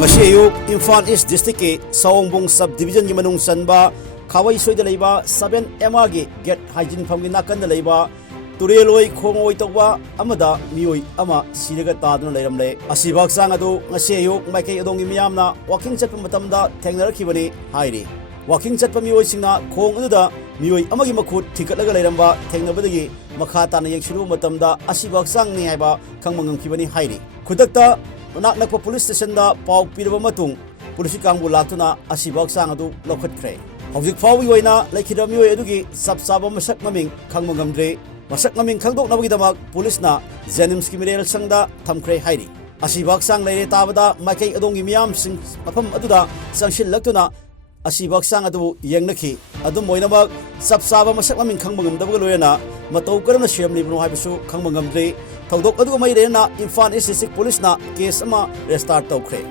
ngasi ayuk Imphal East District ke Saongbong Subdivision gi manung sanba khawai soida leiba 7MR gi get hygiene pham gi nakan da leiba tureloi khongoi tawwa amada mioi ama siraga taduna leiramle asiba hakchang adu ngasi ayuk maikei adongi miyamna walking chatpa matamda thengnarakibani hairi walking chatpa mioi singna khong aduda mioi amagi makhut thikatlaga leiramba thengnabadagi makha tana yengsiru matamda asiba hakchang ni haiba khangmangam kibani hairi khudakta naknakpa police station da pau piraba matung police kangbu laktuna asiba hakchang adu lokhatkre hojik fawi oina laikhida mioi adugi sabsaba masak maming khangmangamdre masak maming khangdoknabagi damak police na jenims ki mirel sangda thamkre hairi asiba hakchang leire tabada makai adongi miyam sing mafam aduda sangshil laktuna asiba hakchang adu yengnakhi adum moinamak sabsaba masak maming khangmangamdabaga loyana matau karana shemlibno haibasu khangmangamdre thawdok adu mai rena Imphal East District Police na case ama restart tawkhre